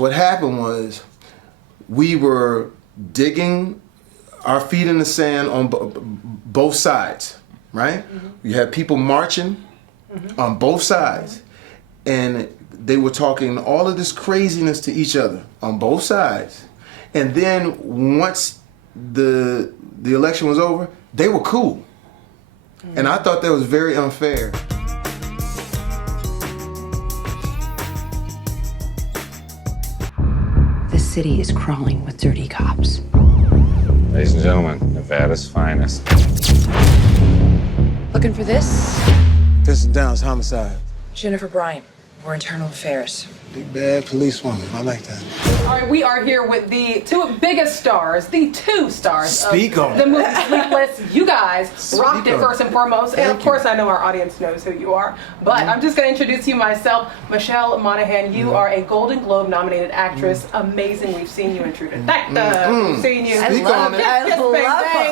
what happened was we were digging our feet in the sand on both sides, right? You had people marching on both sides, and they were talking all of this craziness to each other on both sides. And then once the election was over, they were cool. And I thought that was very unfair. The city is crawling with dirty cops. Ladies and gentlemen, Nevada's finest. Looking for this? Vincent Downs, homicide. Jennifer Bryant. We're internal affairs. Big bad policewoman. I like that. All right, we are here with the two biggest stars, the two stars Speak of on the it. movie Sleepless. You guys rocked it on first and foremost, and of course I know our audience knows who you are, but I'm just going to introduce you myself. Michelle Monaghan, you are a Golden Globe nominated actress. Amazing. We've seen you in True Detective. We've seen you. Speak on it. Yes,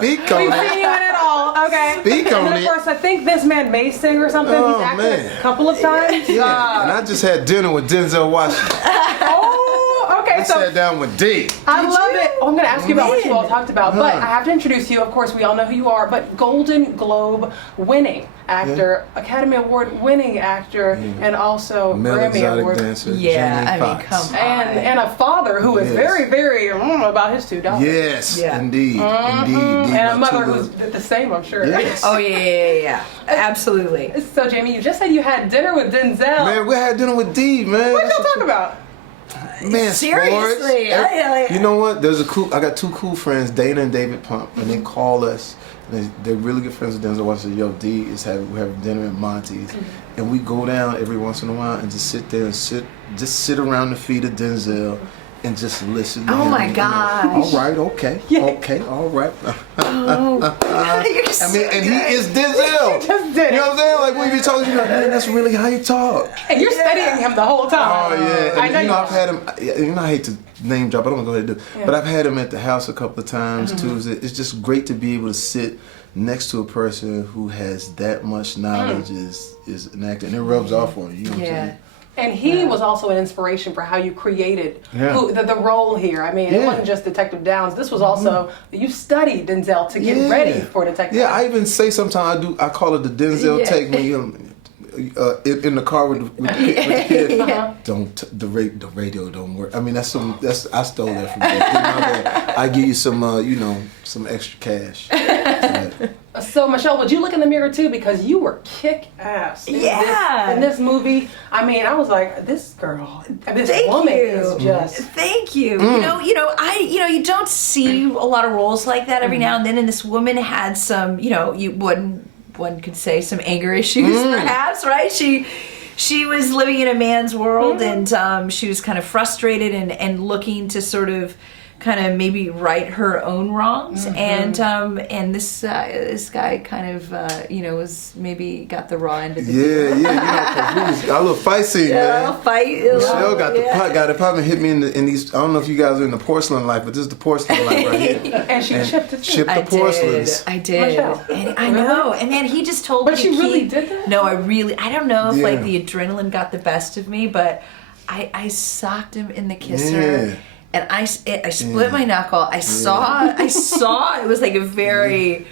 baby. Speak on We've it. seen you in it all. Okay. Speak on And then, of it. course, I think this man may sing or something. Oh, He's acted man. a couple of times. Yeah, and I just had dinner with Denzel Washington. Oh, okay. I sat down with D. I love it. Oh, I'm going to ask you about what you all talked about, but I have to introduce you. Of course, we all know who you are, but Golden Globe winning actor, Academy Award winning actor, and also Male Grammy exotic Award. dancer. Yeah, Jamie I mean, Foxx. come on. And a father who is Yes. very, very about his two daughters. Yes, Yeah. indeed, indeed. And a My mother two who's little- the same, I'm sure. Yes. Oh, yeah. Absolutely. So, Jamie, you just said you had dinner with Denzel. Man, we had dinner with D, man. What did That's y'all talk about? Man, Seriously, sports. You know what? I got two cool friends, Dana and David Pump, and they call us. And they're really good friends with Denzel Washington. Yo, D is we're having dinner at Monty's, and we go down every once in a while and just sit there and sit around the feet of Denzel. And just listen to him. Oh my you know. gosh. All right, okay, okay, all right. You're I mean, and he is Denzel. just did it. You know what I'm saying? Like when you be talking, you're like, man, that's really how you talk. And you're studying him the whole time. Oh yeah, I and, know you know you I've had him. You know I hate to name drop. I don't want to go ahead and do it, but I've had him at the house a couple of times too. It's just great to be able to sit next to a person who has that much knowledge is an actor, and it rubs off on you. You know what I'm saying? And he was also an inspiration for how you created the role here. I mean, it wasn't just Detective Downs. This was also, you studied Denzel to get ready for Detective Downs. Yeah, I even say sometimes I call it the Denzel take when you in the car with the kid. Don't the radio don't work. I mean I stole that from you. I give you some some extra cash. So Michelle, would you look in the mirror too, because you were kick ass in this movie? I mean, I was like, this girl, this woman is just. Thank you. You don't see a lot of roles like that every now and then, and this woman had some, one could say some anger issues, perhaps, right? She was living in a man's world, and she was kind of frustrated and looking to sort of kind of maybe right her own wrongs, and this guy kind of was maybe got the raw end of the deal. Cause got a little fight scene, man. A fight. Michelle got the pot and hit me in these. I don't know if you guys are in the porcelain life, but this is the porcelain life right here. And she chipped it too. Chipped the porcelains. I did. Michelle. And I know. And then he just told me. But she really did that? No, I don't know if like the adrenaline got the best of me, but I socked him in the kisser. And I split my knuckle. I saw it was like a very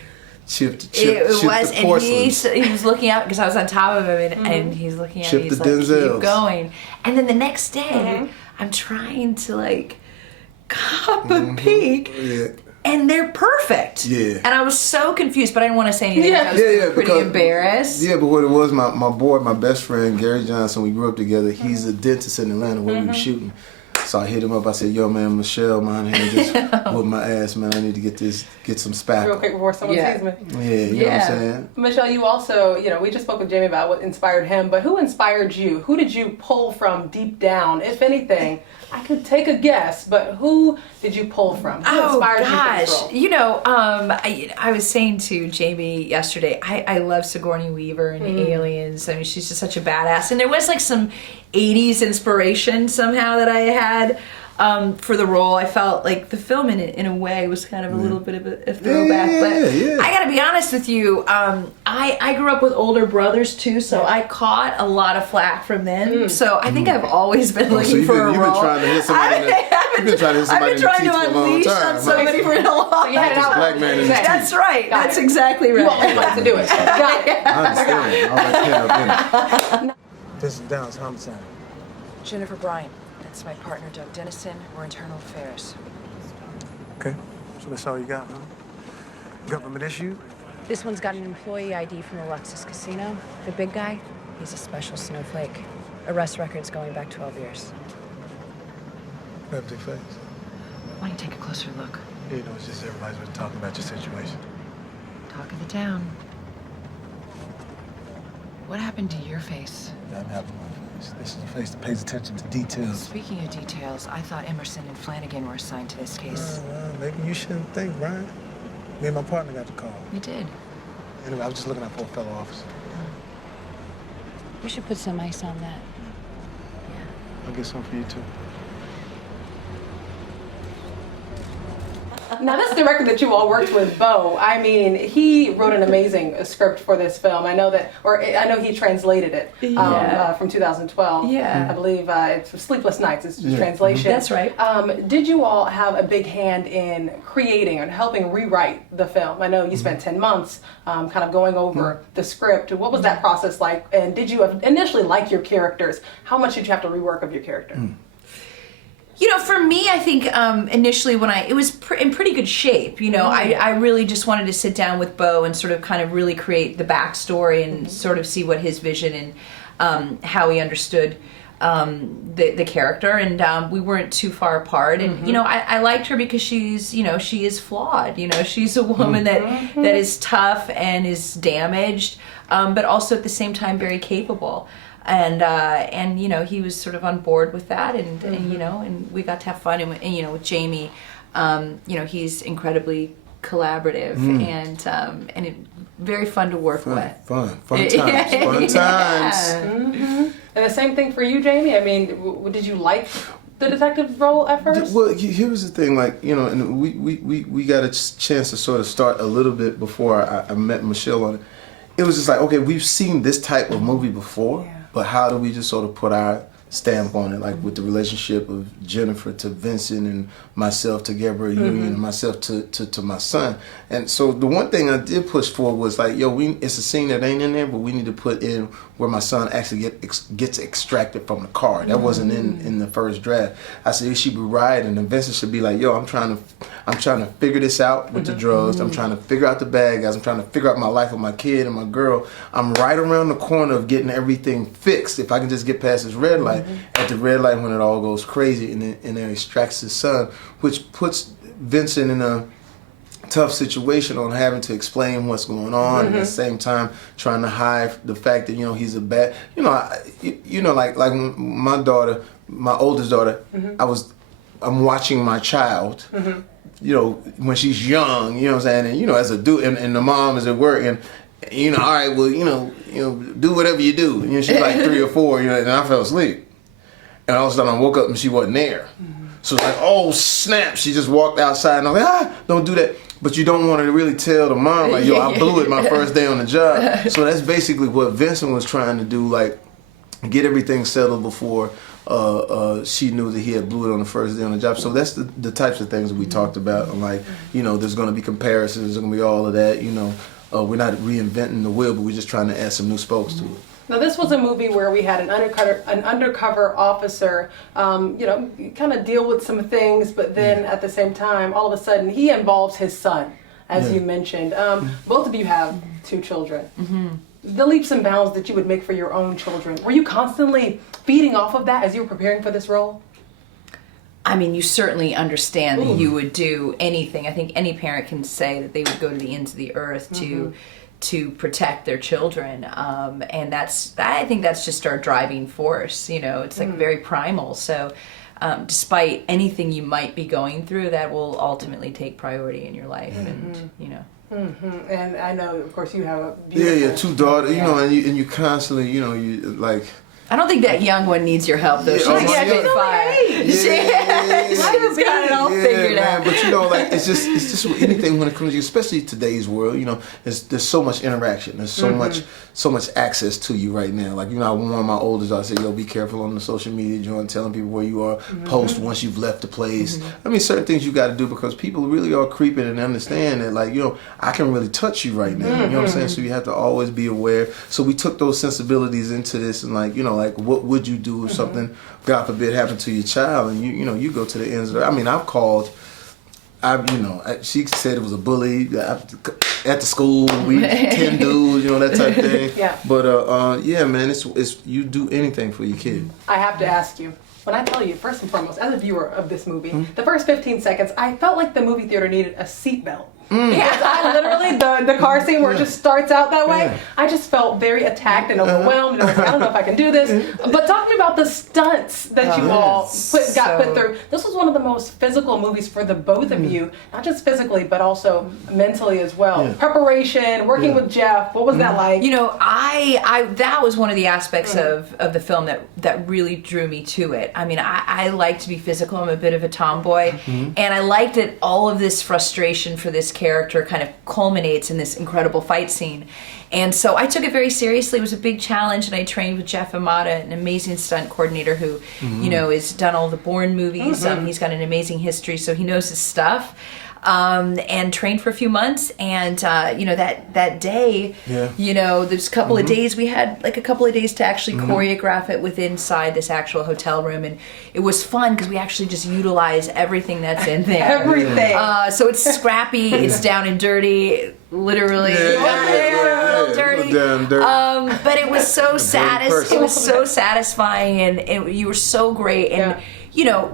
chipped it was, the and porcelain. he was looking out because I was on top of him, and he's looking at me. He's the like, Denzels. keep going. And then the next day, I'm trying to like cop a peek, and they're perfect. Yeah. And I was so confused, but I didn't want to say anything. I was pretty embarrassed. Yeah, but what it was, my best friend Gary Johnson, we grew up together. He's a dentist in Atlanta where we were shooting. So I hit him up. I said, "Yo, man, Michelle Monaghan just whooped my ass, man. I need to get some spackle." Real quick before someone sees me. Yeah, you know what I'm saying? Michelle, you also, we just spoke with Jamie about what inspired him, but who inspired you? Who did you pull from deep down, if anything? I could take a guess, but who did you pull from? Who inspired you for this role? I was saying to Jamie yesterday, I love Sigourney Weaver and Aliens. I mean, she's just such a badass. And there was like some 80s inspiration somehow that I had. for the role. I felt like the film in a way was kind of a little bit of a throwback. But I gotta be honest with you, I grew up with older brothers too, so I caught a lot of flack from them. So I think I've always been looking for a role. You've been trying to hit somebody in the unleash on somebody for a long time. So you had an outlet. Black man in the teeth. That's right. That's exactly right. You always like to do it. Got it. I understand. I'll let Ken up Vincent Downs, homicide. Jennifer Bryant. That's my partner, Doug Dennison. We're internal affairs. Okay, so that's all you got, huh? Government issue? This one's got an employee ID from the Luxus Casino. The big guy, he's a special snowflake. Arrest records going back 12 years. Empty face. Why don't you take a closer look? You know, it's just everybody's been talking about your situation. Talk of the town. What happened to your face? I'm happy with my face. This is a face that pays attention to details. Speaking of details, I thought Emerson and Flanagan were assigned to this case. Well, maybe you shouldn't think, Brian. Me and my partner got the call. You did. Anyway, I was just looking out for a fellow officer. We should put some ice on that. I'll get some for you, too. Now, this director that you all worked with, Bo, I mean, he wrote an amazing script for this film. I know he translated it from 2012. Yeah. I believe it's Sleepless Nights, it's the translation. That's right. Did you all have a big hand in creating and helping rewrite the film? I know you spent 10 months kind of going over the script. What was that process like? And did you initially like your characters? How much did you have to rework of your character? You know, for me, I think initially when it was in pretty good shape. You know, I really just wanted to sit down with Bo and sort of kind of really create the backstory and sort of see what his vision and how he understood the character. And we weren't too far apart. And, you know, I liked her because she's, you know, she is flawed. You know, she's a woman that is tough and is damaged, but also at the same time very capable. And you know, he was sort of on board with that, and you know, and we got to have fun. And you know, with Jamie, you know, he's incredibly collaborative and very fun to work with. Fun times. And the same thing for you, Jamie. I mean, did you like the detective role at first? Well, here was the thing, like, you know, and we got a chance to sort of start a little bit before I met Michelle on it. It was just like, okay, we've seen this type of movie before. But how do we just sort of put our stamp on it, like with the relationship of Jennifer to Vincent and myself to Gabrielle Union and myself to my son. And so the one thing I did push for was like, yo, it's a scene that ain't in there, but we need to put in where my son actually gets extracted from the car. That wasn't in the first draft. I said he should be riding, and Vincent should be like, yo, I'm trying to figure this out with the drugs. I'm trying to figure out the bad guys. I'm trying to figure out my life with my kid and my girl. I'm right around the corner of getting everything fixed. If I can just get past this red light, at the red light when it all goes crazy and then extracts his son, which puts Vincent in a tough situation on having to explain what's going on and at the same time trying to hide the fact that, you know, he's a bad, you know, like my daughter, my oldest daughter, I'm watching my child, you know, when she's young, you know what I'm saying, and, you know, as a dude, and the mom is at work, and, you know, all right, well, you know, do whatever you do. You know, she's like 3 or 4, you know, and I fell asleep. And all of a sudden I woke up and she wasn't there. So it's like, oh, snap. She just walked outside and I'm like, don't do that. But you don't want to really tell the mom, like, yo, I blew it my first day on the job. So that's basically what Vincent was trying to do, like, get everything settled before she knew that he had blew it on the first day on the job. So that's the types of things that we talked about. Like, you know, there's going to be comparisons, there's going to be all of that, you know. We're not reinventing the wheel, but we're just trying to add some new spokes to it. Now, this was a movie where we had an undercover officer, you know, kind of deal with some things, but then at the same time, all of a sudden, he involves his son, as you mentioned. Both of you have 2 children. The leaps and bounds that you would make for your own children, were you constantly feeding off of that as you were preparing for this role? I mean, you certainly understand that you would do anything. I think any parent can say that they would go to the ends of the earth to protect their children, and I think that's just our driving force. You know, it's like very primal. So, despite anything you might be going through, that will ultimately take priority in your life, and you know. And I know, of course, you have a beautiful 2 daughters. You know, and you constantly, you know, you like. I don't think that young one needs your help though. She's she's catching fire. She's got it all figured out. But like it's just anything when it comes to you, especially today's world. There's so much interaction. There's so much access to you right now. Like I warn my oldest. I say, yo, be careful on the social media joint, telling people where you are. Post once you've left the place. I mean, certain things you got to do because people really are creeping and understand that, like I can really touch you right now. You know what I'm saying? So you have to always be aware. So we took those sensibilities into this, and like what would you do if something, God forbid, happened to your child, and you go to the ends of it. I mean, I've called. She said it was a bully at the school. We 10 dudes, that type of thing. Yeah. But yeah, man, it's you do anything for your kid. I have to ask you. When I tell you, first and foremost, as a viewer of this movie, the first 15 seconds, I felt like the movie theater needed a seatbelt. Because I literally, the car scene where it just starts out that way, I just felt very attacked and overwhelmed. And I was like, I don't know if I can do this. But talk to me about the stunts that you all got put through. This was one of the most physical movies for the both of you, not just physically, but also mentally as well. Yeah. Preparation, working with Jeff, what was that like? I that was one of the aspects of the film that really drew me to it. I mean, I like to be physical. I'm a bit of a tomboy. And I liked that all of this frustration for this character kind of culminates in this incredible fight scene. And so I took it very seriously. It was a big challenge, and I trained with Jeff Amata, an amazing stunt coordinator who, has done all the Bourne movies. He's got an amazing history, so he knows his stuff. And trained for a few months, and that day, there's a couple of days, we had like a couple of days to actually choreograph it inside this actual hotel room, and it was fun because we actually just utilize everything that's in there. Everything. So it's scrappy, it's down and dirty, literally, a little dirty. But it was so satisfying, and you were so great, and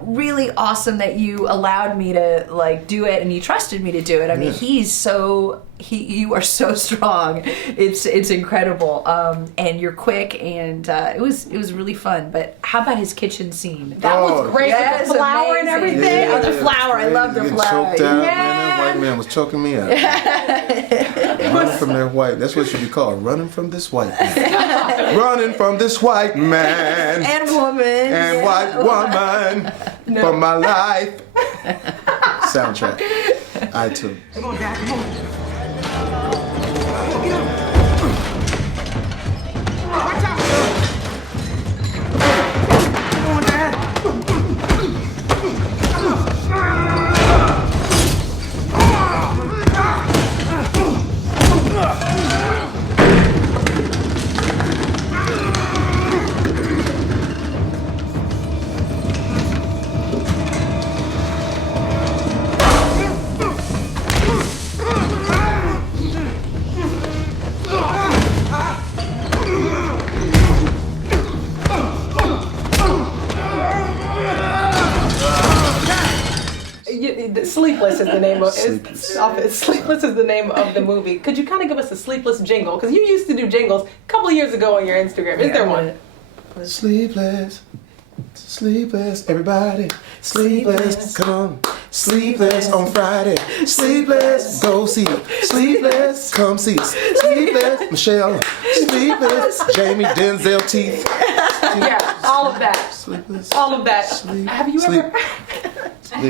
really awesome that you allowed me to like do it, and you trusted me to do it. I mean, you are so strong. It's incredible. And you're quick, and it was really fun. But how about his kitchen scene? That was great with the flour and everything. Yeah, the flour. I love the flour. Choked out, man. That white man was choking me out. Running from that white. That's what should be called. Running from this white man. Running from this white man. And woman. And white woman. From my life. Soundtrack. iTunes. Come on, Dad, come on. Sleepless is the name of Sleepless. Sleepless is the name of the movie. Could you kind of give us a Sleepless jingle? Because you used to do jingles a couple of years ago on your Instagram. Is there one? Sleepless, sleepless, everybody. Sleepless, come on. Sleepless on Friday. Sleepless, go see it. Sleepless, come see us. Sleepless, Michelle. Sleepless, Jamie, Denzel, teeth. Yeah, all of that. Sleepless. All of that. Have you ever? Have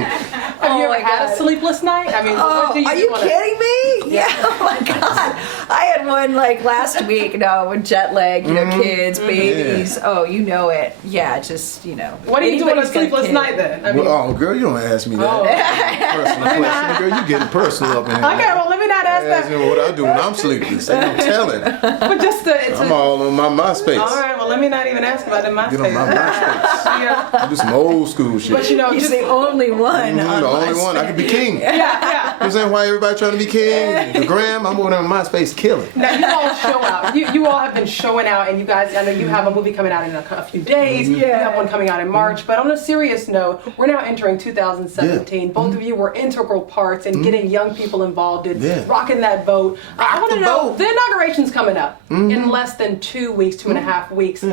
you ever had a sleepless night? I mean, what do are you wanna... kidding me? Yeah. Oh my God. I had one like last week. No, with jet lag, kids, babies. Oh, you know it. Yeah, just What do you do on a sleepless night then? I mean, well, girl, you don't ask me that. Personal question, girl. You getting personal up in here. Okay, well, let me not ask that. You know what I do when I'm sleepless. Ain't no telling. But just I'm all on my MySpace. All right, well, let me not even ask about it in MySpace. Get on my MySpace. Do some old school shit. But He's just the only one. the only one. I could be king. yeah. You know what I'm saying? Why everybody trying to be king? The gram, I'm over there on MySpace killing. Now you all show out. You all have been showing out, and you guys, I know you have a movie coming out in a few days. You have one coming out in March. But on a serious note, we're now entering 2017. Both of you were integral parts in getting young people involved in rocking that boat. I want to know, the inauguration's coming up in less than 2 weeks, 2.5 weeks.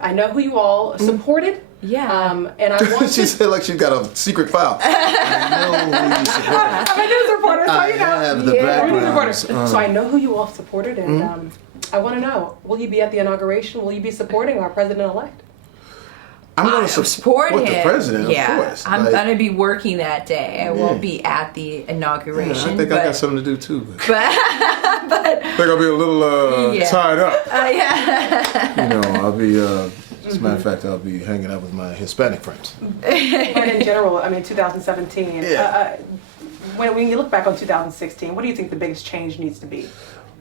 I know who you all supported. Yeah. And I want She said like she got a secret file. I know who you supported. I'm a news reporter, so you know. I have the I'm a news background. reporter. So I know who you all supported, and I want to know, will you be at the inauguration? Will you be supporting our president-elect? I'm going to support him. the president, yeah. of course. I'm going to be working that day. I won't be at the inauguration. I think I got something to do too. But but I think I'll be a little tied up. Yeah. You know, I'll be, as a matter of fact, I'll be hanging out with my Hispanic friends. But in general, I mean, 2017, when you look back on 2016, what do you think the biggest change needs to be?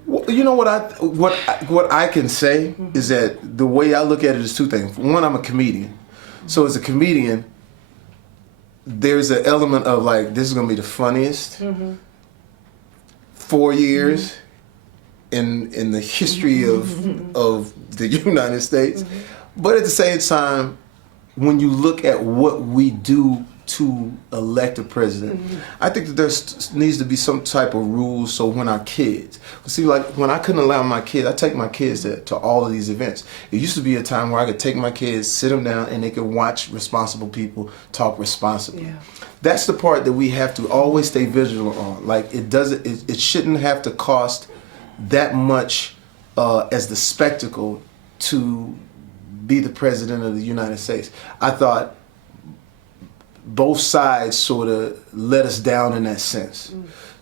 Well, you know what I can say is that the way I look at it is two things. One, I'm a comedian. So as a comedian, there's an element of like, this is going to be the funniest 4 years in the history of the United States. But at the same time, when you look at what we do to elect a president, I think that there needs to be some type of rules. So when our kids, see, like when I couldn't allow my kids, I take my kids to all of these events. It used to be a time where I could take my kids, sit them down, and they could watch responsible people talk responsibly. Yeah. That's the part that we have to always stay vigilant on. Like it shouldn't have to cost that much as the spectacle to be the president of the United States. I thought both sides sort of let us down in that sense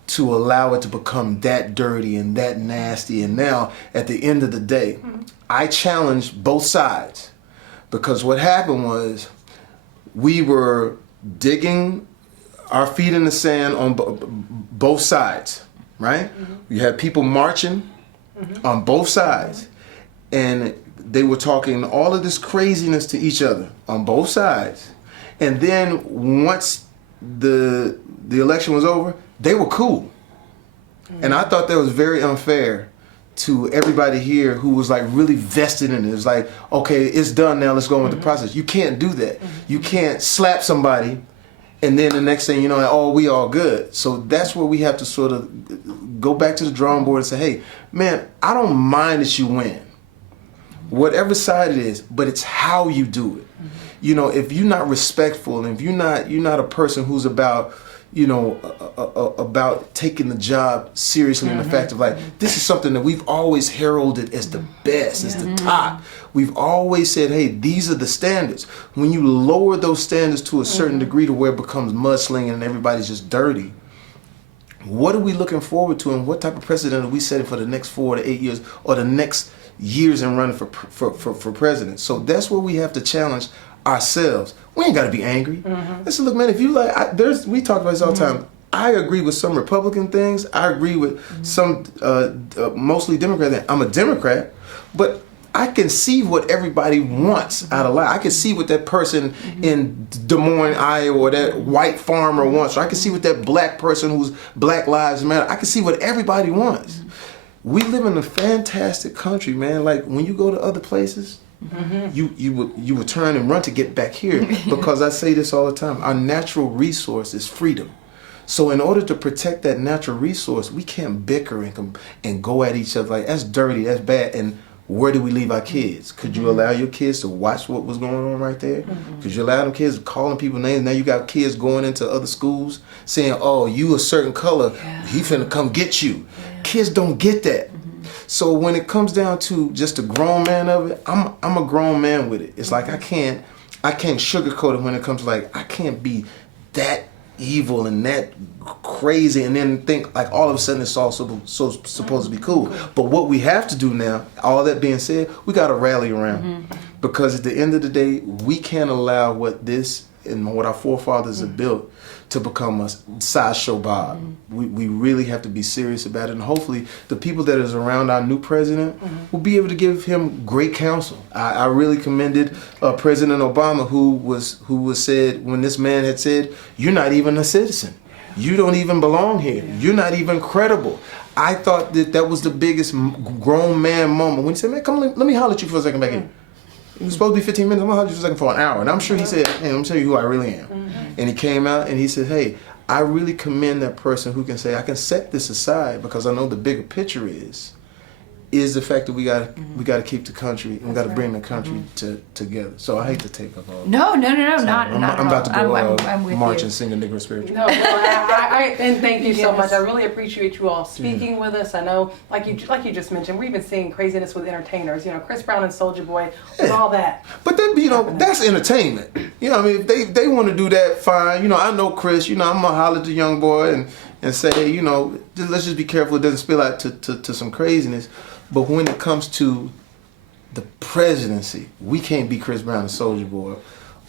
to allow it to become that dirty and that nasty. And now, at the end of the day, I challenged both sides, because what happened was we were digging our feet in the sand on both sides, right? You had people marching on both sides, and they were talking all of this craziness to each other on both sides. And then once the election was over, they were cool. And I thought that was very unfair to everybody here who was like really vested in it. It was like, okay, it's done now, let's go on with the process. You can't do that. You can't slap somebody and then the next thing you know, like, oh, we all good. So that's where we have to sort of go back to the drawing board and say, hey, man, I don't mind that you win, whatever side it is, but it's how you do it. You know, if you're not respectful, and if you're not a person who's about, you know, about taking the job seriously, and the fact of like, this is something that we've always heralded as the best, as the top. We've always said, hey, these are the standards. When you lower those standards to a certain degree to where it becomes mudslinging and everybody's just dirty, what are we looking forward to, and what type of precedent are we setting for the next 4 to 8 years, or the next years in running for president? So that's where we have to challenge ourselves. We ain't got to be angry. Listen, look, man, if you like, we talk about this all the time. I agree with some Republican things. I agree with some mostly Democrat things. I'm a Democrat, but I can see what everybody wants out of life. I can see what that person in Des Moines, Iowa, or that white farmer wants. Or I can see what that black person who's Black Lives Matter. I can see what everybody wants. We live in a fantastic country, man. Like when you go to other places, you would turn and run to get back here, because I say this all the time. Our natural resource is freedom. So in order to protect that natural resource, we can't bicker and go at each other like, that's dirty, that's bad. And where do we leave our kids? Could you allow your kids to watch what was going on right there? Could you allow them kids calling people names? Now you got kids going into other schools saying, oh, you a certain color, he finna come get you. Kids don't get that. So when it comes down to just a grown man of it, I'm a grown man with it. It's like I can't sugarcoat it when it comes to like, I can't be that evil and that crazy and then think like all of a sudden it's all so supposed to be cool. But what we have to do now, all that being said, we got to rally around, because at the end of the day, we can't allow what this and what our forefathers have built to become a sideshow Bob. We really have to be serious about it, and hopefully the people that is around our new president will be able to give him great counsel. I really commended President Obama, who was said when this man had said, "You're not even a citizen. You don't even belong here. You're not even credible." I thought that was the biggest grown man moment when he said, "Man, come let me holler at you for a second back here." It was supposed to be 15 minutes. I'm gonna hold you for a second for an hour. And I'm sure he said, hey, I'm gonna tell you who I really am. And he came out and he said, hey, I really commend that person who can say, I can set this aside because I know the bigger picture is is the fact that we got to keep the country and we got to bring the country together. So I hate to take up all. No, So not I'm about to go I'm with march you. and sing a Negro spiritual. No, and thank you so Yes. much. I really appreciate you all speaking with us. I know, like you just mentioned, we've been seeing craziness with entertainers. You know, Chris Brown and Soulja Boy, and all that. But that, that's entertainment. You know, I mean, if they want to do that, fine. You know, I know Chris. You know, I'm gonna holler at the young boy and say, hey, you know, let's just be careful it doesn't spill out to some craziness. But when it comes to the presidency, we can't be Chris Brown and Soulja Boy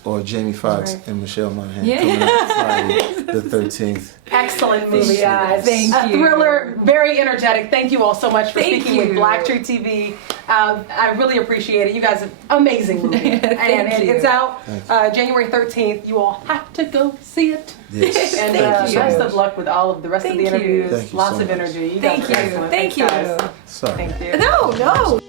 or Jamie Foxx and Michelle Monaghan coming out Friday the 13th. Excellent movie, guys. Thank you. Thriller, very energetic. Thank you all so much for Thank speaking you. with Black Tree TV. I really appreciate it. You guys are amazing movie. and you. it's out January 13th. You all have to go see it. Yes. And Thank you. best of luck with all of the rest of the Thank you. interviews. Thank you Lots so of much. energy. You Thank guys you. are excellent. Thank Thanks, you. guys. Sorry. Thank you. No.